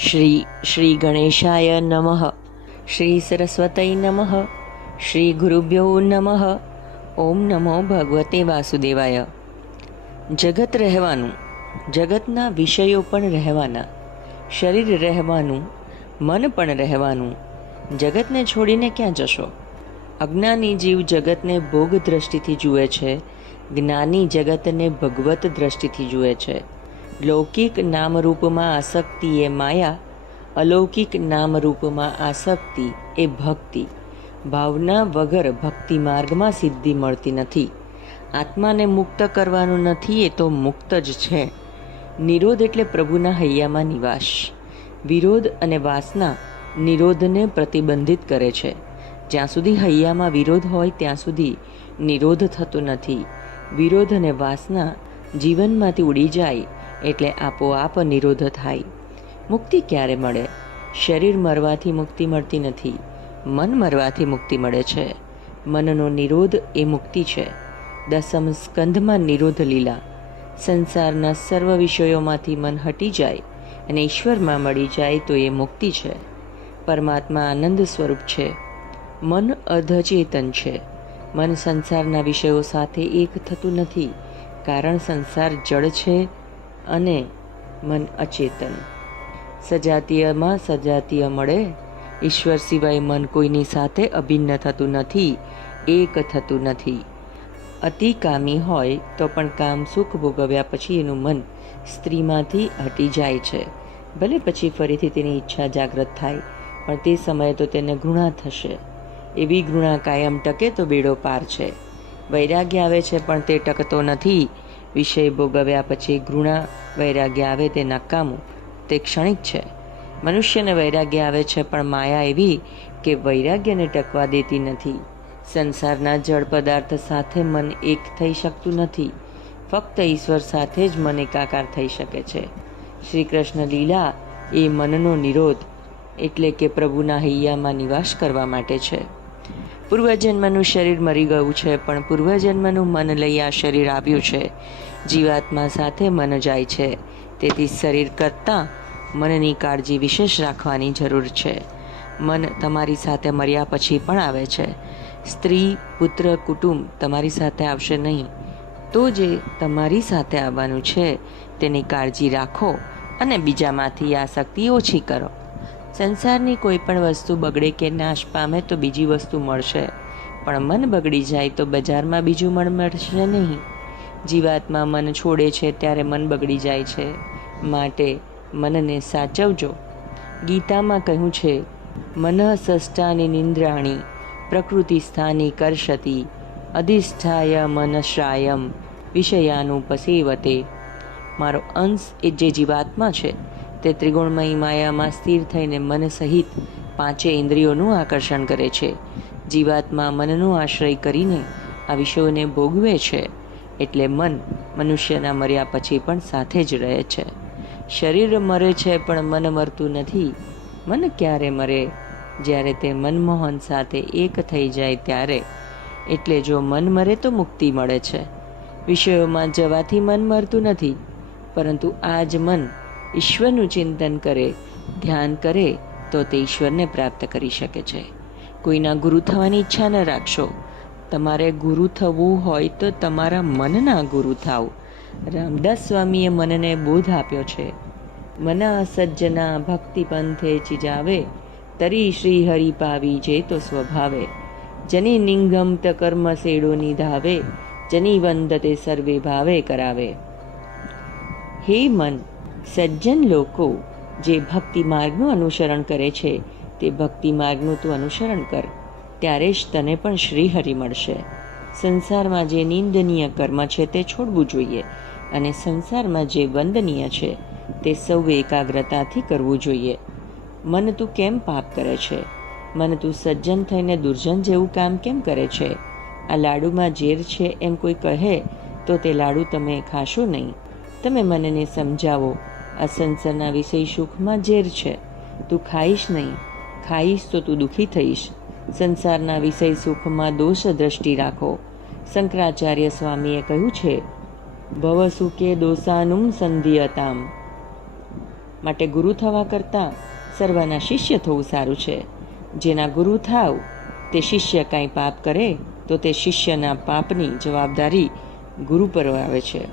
શ્રી શ્રી ગણેશાય નમઃ શ્રી સરસ્વતય નમઃ શ્રી ગુરુભ્યો નમઃ ઓમ નમો ભગવતે વાસુદેવાય જગત રહેવાનું જગતના વિષયો પણ રહેવાના શરીર રહેવાનું મન પણ રહેવાનું જગતને છોડીને ક્યાં જશો અજ્ઞાની જીવ જગતને ભોગ દ્રષ્ટિથી જુએ છે જ્ઞાની જગતને ભગવત દ્રષ્ટિથી જુએ છે લૌકિક નામરૂપમાં આસક્તિ એ માયા, અલૌકિક નામરૂપમાં આસક્તિ એ ભક્તિ. ભાવના વગર ભક્તિ માર્ગમાં સિદ્ધિ મળતી નથી. આત્માને મુક્ત કરવાનું નથી એ તો મુક્ત જ છે. નિરોધ એટલે પ્રભુના હૈયામાં નિવાસ. વિરોધ અને વાસના નિરોધને પ્રતિબંધિત કરે છે. જ્યાં સુધી હૈયામાં વિરોધ હોય ત્યાં સુધી નિરોધ થતો નથી. વિરોધ અને વાસના જીવનમાંથી ઉડી જાય એટલે આપોઆપ નિરોધ થાય. મુક્તિ ક્યારે મળે? શરીર મરવાથી મુક્તિ મળતી નથી. મન મરવાથી મુક્તિ મળે છે. મનનો નિરોધ એ મુક્તિ છે. દસમ સ્કંધમાં નિરોધ લીલા. સંસારના સર્વ વિષયોમાંથી મન હટી જાય અને ઈશ્વરમાં મળી જાય તો એ મુક્તિ છે. પરમાત્મા આનંદ સ્વરૂપ છે. મન અધચેતન છે. મન સંસારના વિષયો સાથે એક થતું નથી. કારણ સંસાર જળ છે અને મન અચેતન. સજાતીયમાં સજાતીય મળે. ઈશ્વર સિવાય મન કોઈની સાથે અભિન્ન થતું નથી, એક થતું નથી. અતિકામી હોય તો પણ કામ સુખ ભોગવ્યા પછી એનું મન સ્ત્રીમાંથી હટી જાય છે. ભલે પછી ફરીથી તેની ઈચ્છા જાગૃત થાય, પણ તે સમયે તો તેને ઘૃણા થશે. એવી ઘૃણા કાયમ ટકે તો બેડો પાર છે. વૈરાગ્ય આવે છે પણ તે ટકતો નથી. વિષય ભોગવ્યા પછી ઘૃણા વૈરાગ્ય આવે તે નકામું. તે ક્ષણિક છે. મનુષ્યને વૈરાગ્ય આવે છે પણ માયા એવી કે વૈરાગ્યને ટકવા દેતી નથી. સંસારના જળ પદાર્થ સાથે મન એક થઈ શકતું નથી. ફક્ત ઈશ્વર સાથે જ મન એકાકાર થઈ શકે છે. શ્રી કૃષ્ણ લીલા એ મનનો નિરોધ એટલે કે પ્રભુના હૈયામાં નિવાસ કરવા માટે છે. પૂર્વજન્મનું શરીર મરી ગયું છે, પણ પૂર્વજન્મનું મન લઈ આ શરીર આવ્યું છે. જીવાત્મા સાથે મન જાય છે. તેથી શરીર કરતાં મનની કાળજી વિશેષ રાખવાની જરૂર છે. મન તમારી સાથે મર્યા પછી પણ આવે છે. સ્ત્રી, પુત્ર, કુટુંબ તમારી સાથે આવશે નહીં. તો જે તમારી સાથે આવવાનું છે, તેની કાળજી રાખો અને બીજામાંથી આ શક્તિ ઓછી કરો. સંસારની કોઈ પણ વસ્તુ બગડે કે નાશ પામે તો બીજી વસ્તુ મળશે. પણ મન બગડી જાય તો બજારમાં બીજું મન મળશે નહીં. જીવાતમાં મન છોડે છે ત્યારે મન બગડી જાય છે. માટે મનને સાચવજો. ગીતામાં કહ્યું છે મન સષ્ટાની નિંદ્રાણી, પ્રકૃતિ સ્થાની કરશતી, અધિષ્ઠાય મનશ્રાયમ વિષયાનું પસેવતે મારો અંશ એ જે જીવાત્મા છે. તે ત્રિગુણમયી માયામાં સ્થિર થઈને મન સહિત પાંચે ઇન્દ્રિયોનું આકર્ષણ કરે છે. જીવાત્મા મનનો આશ્રય કરીને આ વિષયોને ભોગવે છે એટલે મન મનુષ્યના મર્યા પછી પણ સાથે જ રહે છે. શરીર મરે છે પણ મન મરતું નથી. મન ક્યારે મરે? જ્યારે તે મનમોહન સાથે એક થઈ જાય ત્યારે. એટલે જો મન મરે તો મુક્તિ મળે છે. વિષયોમાં જવાથી મન મરતું નથી, પરંતુ આ જ મન ઈશ્વરનું ચિંતન કરે, ધ્યાન કરે, તો તે ઈશ્વરને પ્રાપ્ત કરી શકે છે. કોઈના ગુરુ થવાની ઈચ્છા ન રાખશો. તમારે ગુરુ થવું હોય તો તમારા મનના ગુરુ થાવ. રામદાસ સ્વામીએ મનને બોધ આપ્યો છે. મના સજ્જના ભક્તિ પંથે ચીજાવે, તરી શ્રી હરિ પાવી જે તો સ્વભાવે. જની નિંગમત કર્મ સેડો નિધાવે, જની વંદતે સર્વે ભાવે કરાવે. હે મન સજ્જન લોકો જે ભક્તિ માર્ગનું અનુસરણ કરે છે, તે ભક્તિ માર્ગનું તું અનુસરણ કર. ત્યારે જ તને પણ શ્રીહરિ મળશે. સંસારમાં જે નિંદનીય કર્મ છે તે છોડવું જોઈએ અને સંસારમાં જે વંદનીય છે તે સૌ એકાગ્રતાથી કરવું જોઈએ. મન તું કેમ પાપ કરે છે? મન તું સજ્જન થઈને દુર્જન જેવું કામ કેમ કરે છે? આ લાડુમાં ઝેર છે એમ કોઈ કહે તો તે લાડુ તમે ખાશો નહીં. તમે મનને સમજાવો આ સંસારના વિષય સુખમાં ઝેર છે. તું ખાઈશ નહીં. ખાઈશ તો તું દુઃખી થઈશ. સંસારના વિષય સુખમાં દોષ દ્રષ્ટિ રાખો. શંકરાચાર્ય સ્વામીએ કહ્યું છે, ભવ સુખે દોષાનું સંધિયતામ. માટે ગુરુ થવા કરતાં સર્વના શિષ્ય થવું સારું છે. જેના ગુરુ થાવ, તે શિષ્ય કાંઈ પાપ કરે, તો તે શિષ્યના પાપની જવાબદારી ગુરુ પર આવે છે.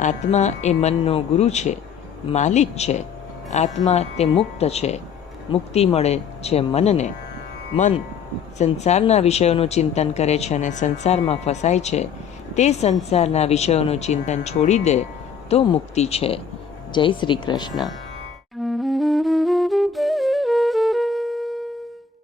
આત્મા એ મનનો ગુરુ છે. માલિક છે. આત્મા તે મુક્ત છે. મુક્તિ મળે છે મનને. મન સંસારના વિષયોનું ચિંતન કરે છે અને સંસારમાં ફસાય છે. તે સંસારના વિષયોનું ચિંતન છોડી દે તો મુક્તિ છે. જય શ્રી કૃષ્ણ.